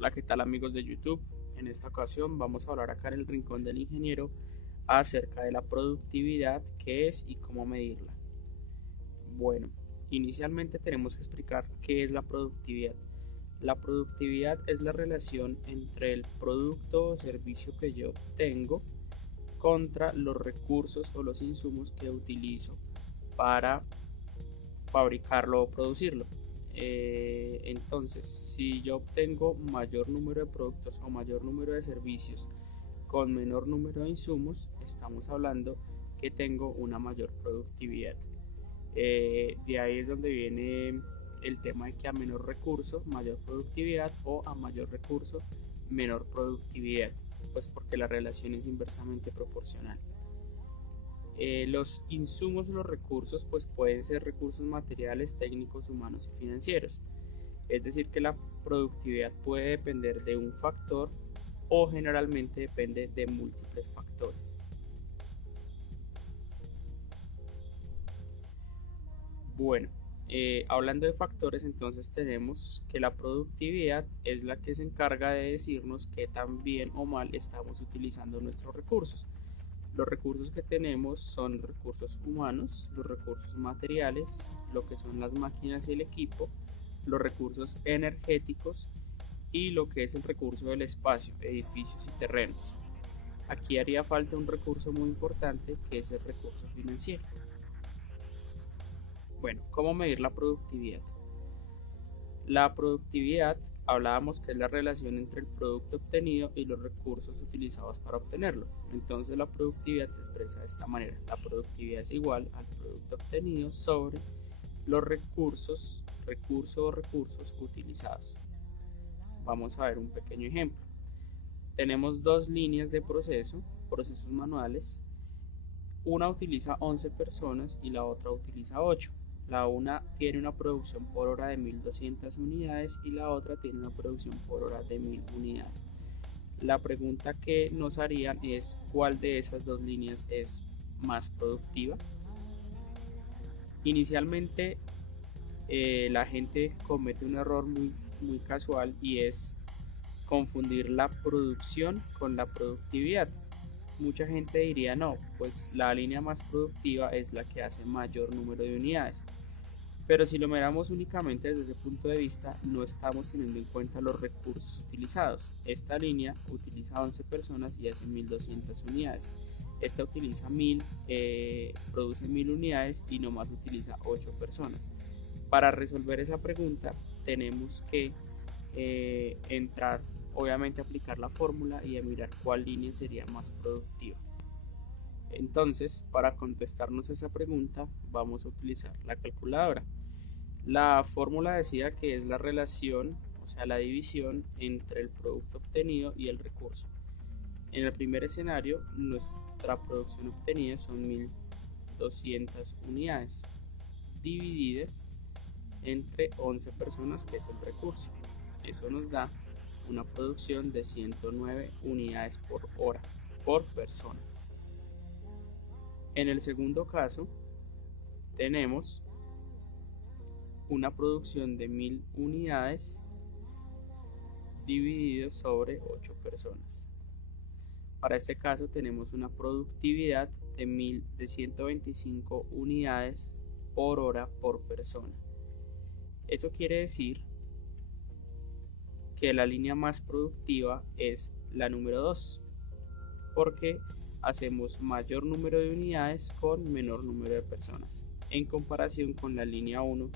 Hola, ¿qué tal amigos de YouTube? En esta ocasión vamos a hablar acá en el Rincón del Ingeniero acerca de la productividad, qué es y cómo medirla. Bueno, inicialmente tenemos que explicar qué es la productividad. La productividad es la relación entre el producto o servicio que yo obtengo contra los recursos o los insumos que utilizo para fabricarlo o producirlo. Entonces, si yo obtengo mayor número de productos o mayor número de servicios con menor número de insumos, estamos hablando que tengo una mayor productividad. De ahí es donde viene el tema de que a menor recurso, mayor productividad, o a mayor recurso, menor productividad, pues porque la relación es inversamente proporcional. Los insumos o los recursos pues pueden ser recursos materiales, técnicos, humanos y financieros. Es decir, que la productividad puede depender de un factor o generalmente depende de múltiples factores. Bueno, hablando de factores, entonces tenemos que la productividad es la que se encarga de decirnos qué tan bien o mal estamos utilizando nuestros recursos. Los recursos que tenemos son recursos humanos, los recursos materiales, lo que son las máquinas y el equipo, los recursos energéticos y lo que es el recurso del espacio, edificios y terrenos. Aquí haría falta un recurso muy importante que es el recurso financiero. Bueno, ¿cómo medir la productividad? La productividad, hablábamos que es la relación entre el producto obtenido y los recursos utilizados para obtenerlo. Entonces la productividad se expresa de esta manera. La productividad es igual al producto obtenido sobre los recursos o recursos utilizados. Vamos a ver un pequeño ejemplo. Tenemos dos líneas de procesos manuales. Una utiliza 11 personas y la otra utiliza 8. La una tiene una producción por hora de 1200 unidades y la otra tiene una producción por hora de 1000 unidades. La pregunta que nos harían es cuál de esas dos líneas es más productiva. Inicialmente la gente comete un error muy casual y es confundir la producción con la productividad. Mucha gente diría no, pues la línea más productiva es la que hace mayor número de unidades. Pero si lo miramos únicamente desde ese punto de vista, no estamos teniendo en cuenta los recursos utilizados. Esta línea utiliza 11 personas y hace 1200 unidades. Esta utiliza 1000, produce 1000 unidades y nomás utiliza 8 personas. Para resolver esa pregunta tenemos que entrar, obviamente aplicar la fórmula y a mirar cuál línea sería más productiva. Entonces, para contestarnos esa pregunta, vamos a utilizar la calculadora. La fórmula decía que es la relación, o sea, la división entre el producto obtenido y el recurso. En el primer escenario, nuestra producción obtenida son 1200 unidades, divididas entre 11 personas, que es el recurso. Eso nos da una producción de 109 unidades por hora por persona. En el segundo caso, tenemos una producción de 1000 unidades dividido sobre 8 personas. Para este caso tenemos una productividad de 125 unidades por hora por persona. Eso quiere decir que la línea más productiva es la número 2, porque hacemos mayor número de unidades con menor número de personas, en comparación con la línea 1,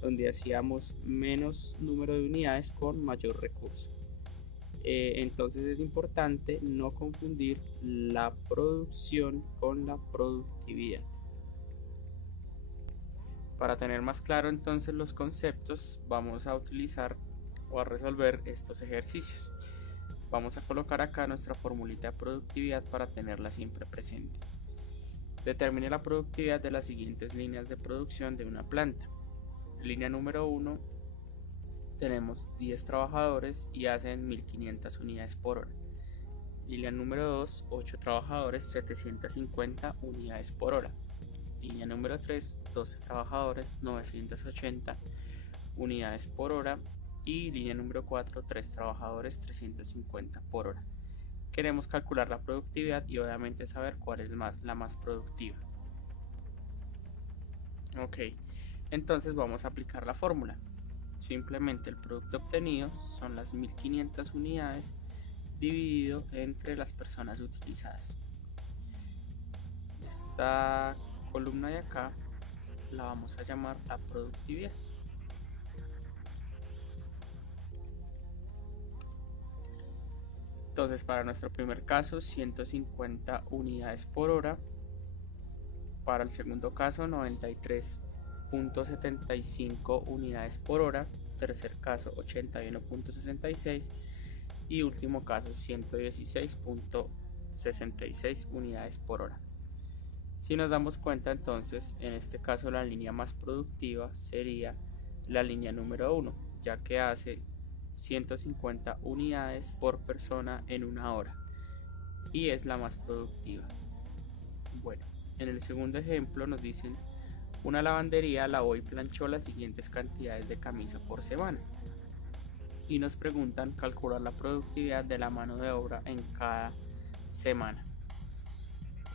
donde hacíamos menos número de unidades con mayor recurso. Entonces es importante no confundir la producción con la productividad. Para tener más claro entonces los conceptos, vamos a utilizar o a resolver estos ejercicios. Vamos a colocar acá nuestra formulita de productividad para tenerla siempre presente. Determine la productividad de las siguientes líneas de producción de una planta. Línea número 1, tenemos 10 trabajadores y hacen 1500 unidades por hora. Línea número 2, 8 trabajadores, 750 unidades por hora. Línea número 3, 12 trabajadores, 980 unidades por hora. y línea número 4, 3 trabajadores, 350 por hora. Queremos calcular la productividad y obviamente saber cuál es la más productiva. Ok, entonces vamos a aplicar la fórmula. Simplemente el producto obtenido son las 1500 unidades dividido entre las personas utilizadas. Esta columna de acá la vamos a llamar la productividad. Entonces, para nuestro primer caso, 150 unidades por hora. Para el segundo caso, 93.75 unidades por hora. Tercer caso, 81.66. Y último caso, 116.66 unidades por hora. Si nos damos cuenta, entonces, en este caso la línea más productiva sería la línea número 1, ya que hace 150 unidades por persona en una hora y es la más productiva. Bueno, en el segundo ejemplo nos dicen: una lavandería lavó y planchó las siguientes cantidades de camisa por semana, y nos preguntan calcular la productividad de la mano de obra en cada semana.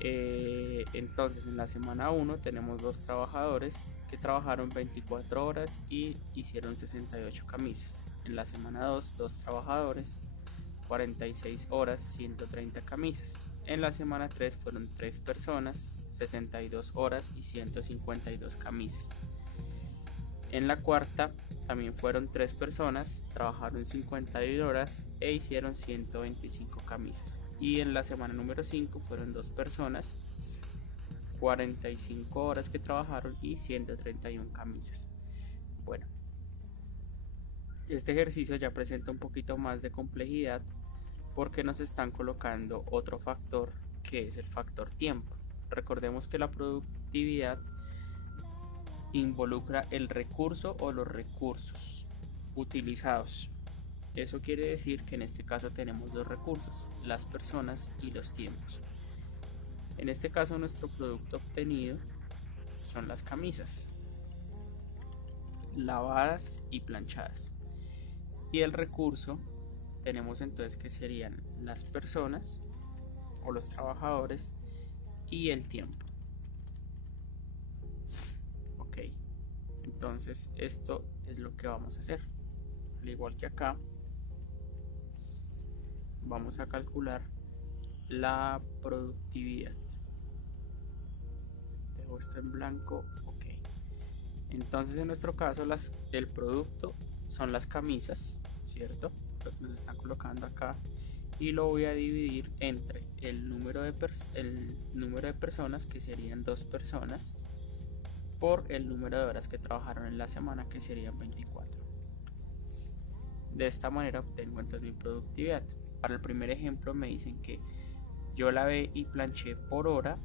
Entonces, en la semana 1 tenemos 2 trabajadores que trabajaron 24 horas y hicieron 68 camisas. En la semana 2, 2 trabajadores, 46 horas, 130 camisas. En la semana 3 fueron 3 personas, 62 horas y 152 camisas. En la cuarta también fueron 3 personas, trabajaron 51 horas e hicieron 125 camisas. Y en la semana número 5 fueron 2 personas, 45 horas que trabajaron y 131 camisas. Bueno, este ejercicio ya presenta un poquito más de complejidad porque nos están colocando otro factor, que es el factor tiempo. Recordemos que la productividad involucra el recurso o los recursos utilizados. Eso quiere decir que en este caso tenemos dos recursos: las personas y los tiempos. En este caso, nuestro producto obtenido son las camisas lavadas y planchadas, y el recurso tenemos entonces que serían las personas o los trabajadores y el tiempo. Ok, entonces esto es lo que vamos a hacer. Al igual que acá, vamos a calcular la productividad. Dejo esto en blanco. Ok, entonces en nuestro caso el producto son las camisas, ¿cierto? Lo que nos están colocando acá, y lo voy a dividir entre el número de personas, que serían 2 personas, por el número de horas que trabajaron en la semana, que serían 24. De esta manera obtengo entonces mi productividad. Para el primer ejemplo me dicen que yo lavé y planché por hora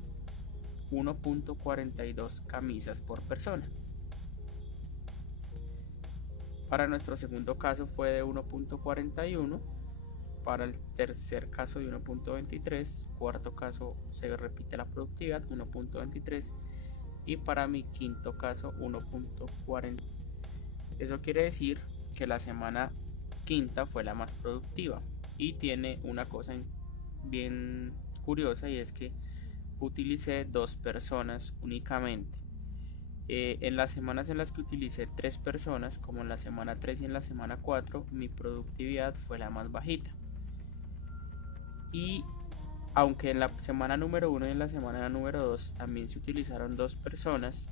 1.42 camisas por persona. Para nuestro segundo caso fue de 1.41, para el tercer caso de 1.23, cuarto caso se repite la productividad, 1.23, y para mi quinto caso 1.40. Eso quiere decir que la semana quinta fue la más productiva, y tiene una cosa bien curiosa, y es que utilicé 2 personas únicamente. En las semanas en las que utilicé 3 personas, como en la semana 3 y en la semana 4, mi productividad fue la más bajita. Y aunque en la semana número 1 y en la semana número 2 también se utilizaron 2 personas,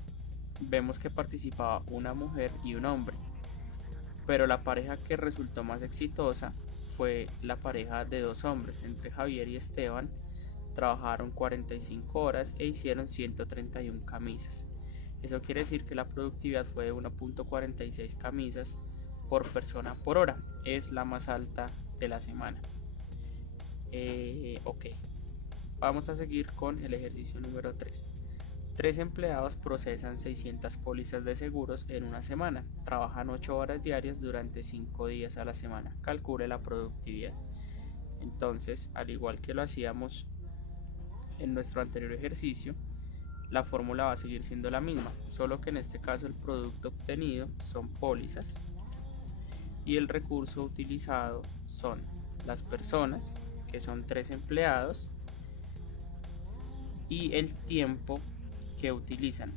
vemos que participaba una mujer y un hombre, pero la pareja que resultó más exitosa fue la pareja de 2 hombres. Entre Javier y Esteban trabajaron 45 horas e hicieron 131 camisas. Eso quiere decir que la productividad fue de 1.46 camisas por persona por hora. Es la más alta de la semana. Ok, vamos a seguir con el ejercicio número 3. 3 empleados procesan 600 pólizas de seguros en una semana. Trabajan 8 horas diarias durante 5 días a la semana. Calcule la productividad. Entonces, al igual que lo hacíamos en nuestro anterior ejercicio, la fórmula va a seguir siendo la misma, solo que en este caso el producto obtenido son pólizas y el recurso utilizado son las personas, que son 3 empleados, y el tiempo que utilizan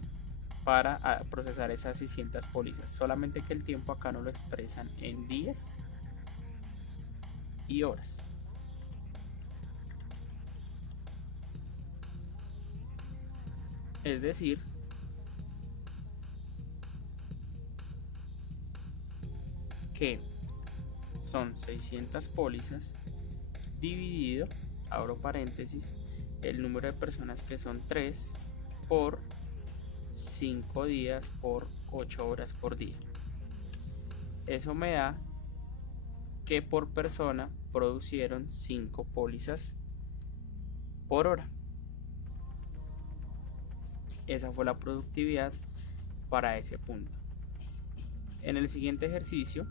para procesar esas 600 pólizas. Solamente que el tiempo acá no lo expresan en días y horas. Es decir, que son 600 pólizas dividido, abro paréntesis, el número de personas, que son 3, por 5 días por 8 horas por día. Eso me da que por persona producieron 5 pólizas por hora. Esa fue la productividad para ese punto. En el siguiente ejercicio,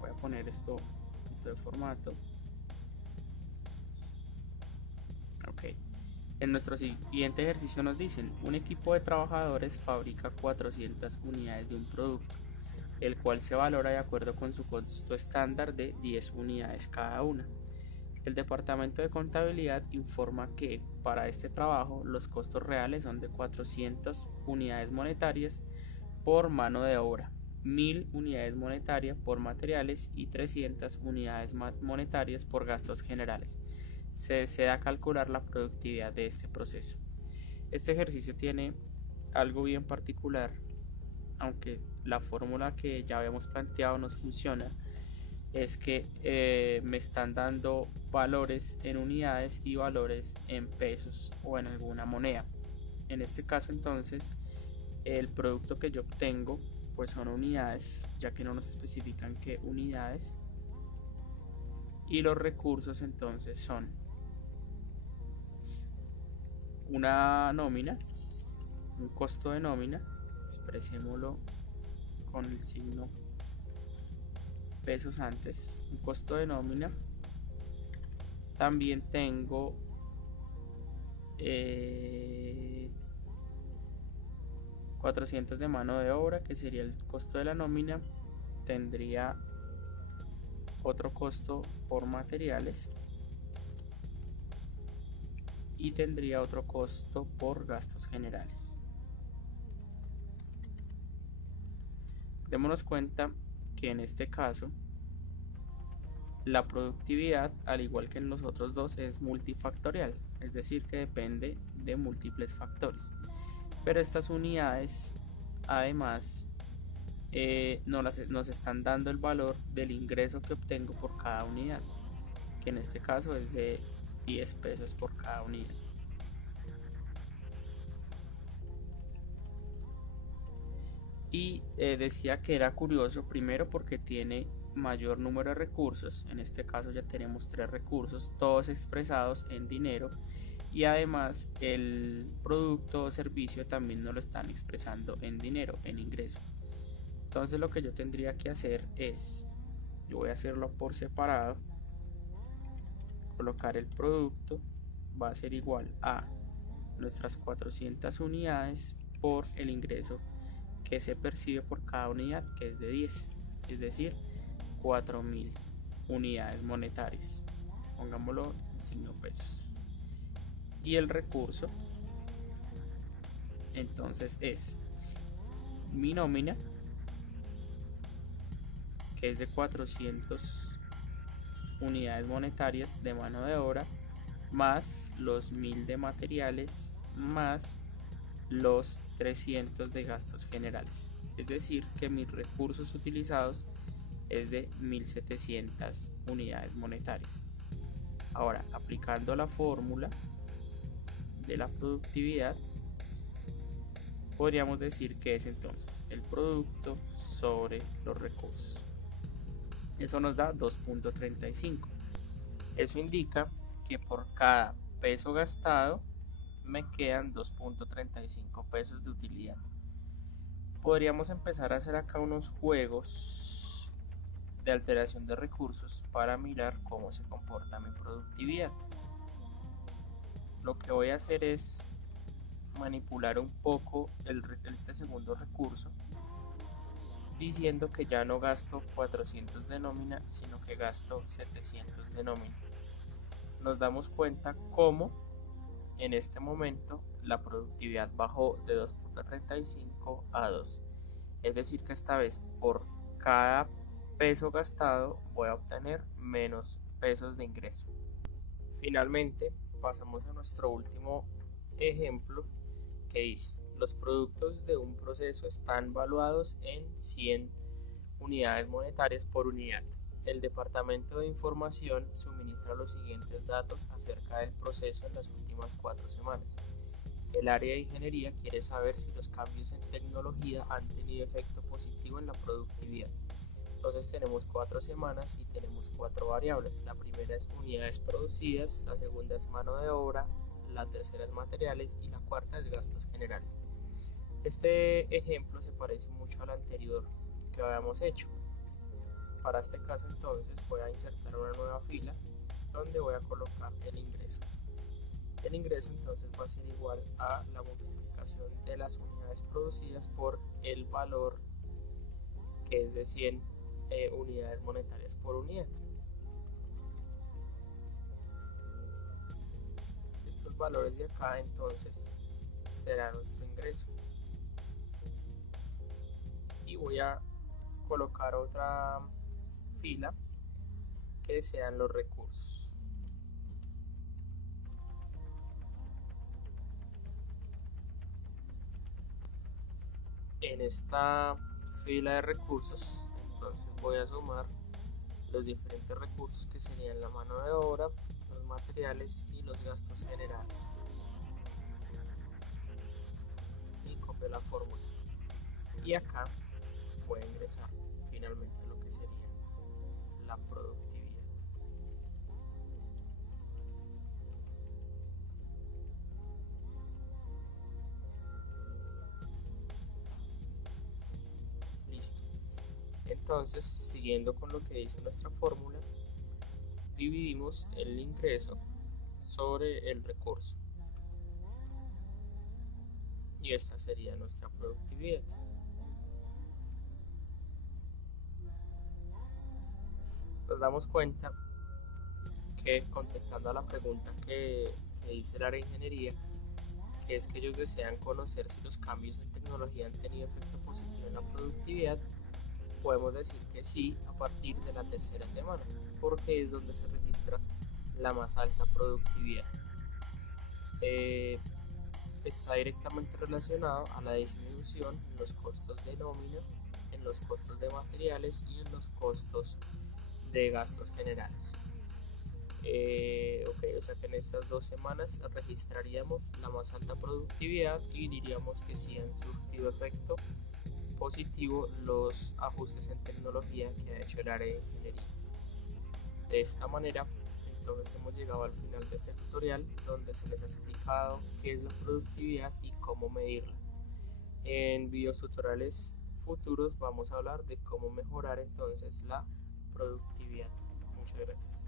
voy a poner esto de formato. Ok. En nuestro siguiente ejercicio nos dicen: un equipo de trabajadores fabrica 400 unidades de un producto, el cual se valora de acuerdo con su costo estándar de 10 unidades cada una. El departamento de contabilidad informa que para este trabajo los costos reales son de 400 unidades monetarias por mano de obra, 1000 unidades monetarias por materiales y 300 unidades monetarias por gastos generales. Se desea calcular la productividad de este proceso. Este ejercicio tiene algo bien particular, aunque la fórmula que ya habíamos planteado nos funciona. Es que me están dando valores en unidades y valores en pesos o en alguna moneda. En este caso, entonces, el producto que yo obtengo pues son unidades, ya que no nos especifican qué unidades, y los recursos entonces son una nómina, un costo de nómina, expresémoslo con el signo pesos antes, un costo de nómina. También tengo 400 de mano de obra, que sería el costo de la nómina. Tendría otro costo por materiales y tendría otro costo por gastos generales. Démonos cuenta que en este caso la productividad, al igual que en los otros dos, es multifactorial, es decir, que depende de múltiples factores. Pero estas unidades además nos están dando el valor del ingreso que obtengo por cada unidad, que en este caso es de 10 pesos por cada unidad. Y decía que era curioso, primero porque tiene mayor número de recursos. En este caso ya tenemos 3 recursos, todos expresados en dinero, y además el producto o servicio también nos lo están expresando en dinero, en ingreso. Entonces lo que yo tendría que hacer es, yo voy a hacerlo por separado, colocar el producto, va a ser igual a nuestras 400 unidades por el ingreso que se percibe por cada unidad, que es de 10, es decir, 4000 unidades monetarias, pongámoslo en signo pesos. Y el recurso entonces es mi nómina, que es de 400 unidades monetarias de mano de obra, más los 1000 de materiales, más los 300 de gastos generales. Es decir, que mis recursos utilizados es de 1700 unidades monetarias. Ahora, aplicando la fórmula de la productividad, podríamos decir que es entonces el producto sobre los recursos. Eso nos da 2.35. Eso indica que por cada peso gastado me quedan 2.35 pesos de utilidad. Podríamos empezar a hacer acá unos juegos de alteración de recursos para mirar cómo se comporta mi productividad. Lo que voy a hacer es manipular un poco este segundo recurso diciendo que ya no gasto 400 de nómina, sino que gasto 700 de nómina. Nos damos cuenta cómo en este momento la productividad bajó de 2.35 a 2. Es decir, que esta vez por cada peso gastado voy a obtener menos pesos de ingreso. Finalmente, pasamos a nuestro último ejemplo que dice: los productos de un proceso están valuados en 100 unidades monetarias por unidad. El Departamento de Información suministra los siguientes datos acerca del proceso en las últimas 4 semanas. El área de ingeniería quiere saber si los cambios en tecnología han tenido efecto positivo en la productividad. Entonces tenemos 4 semanas y tenemos 4 variables. La primera es unidades producidas, la segunda es mano de obra, la tercera es materiales y la cuarta es gastos generales. Este ejemplo se parece mucho al anterior que habíamos hecho. Para este caso entonces voy a insertar una nueva fila donde voy a colocar el ingreso. El ingreso entonces va a ser igual a la multiplicación de las unidades producidas por el valor, que es de 100 unidades monetarias por unidad. Estos valores de acá entonces será nuestro ingreso. Y voy a colocar otra fila que sean los recursos. En esta fila de recursos entonces voy a sumar los diferentes recursos que serían la mano de obra, los materiales y los gastos generales, y copio la fórmula y acá voy a ingresar finalmente lo que sería la productividad. Listo. Entonces, siguiendo con lo que dice nuestra fórmula, dividimos el ingreso sobre el recurso y esta sería nuestra productividad. Nos damos cuenta que, contestando a la pregunta que dice el área de ingeniería, que es que ellos desean conocer si los cambios en tecnología han tenido efecto positivo en la productividad, podemos decir que sí a partir de la tercera semana, porque es donde se registra la más alta productividad. Está directamente relacionado a la disminución en los costos de nómina, en los costos de materiales y en los costos de gastos generales. O sea que en estas 2 semanas registraríamos la más alta productividad y diríamos que sí han surtido efecto positivo los ajustes en tecnología que ha hecho el área de ingeniería. De esta manera, entonces hemos llegado al final de este tutorial, donde se les ha explicado qué es la productividad y cómo medirla. En videos tutoriales futuros vamos a hablar de cómo mejorar entonces la productividad. Muchas gracias.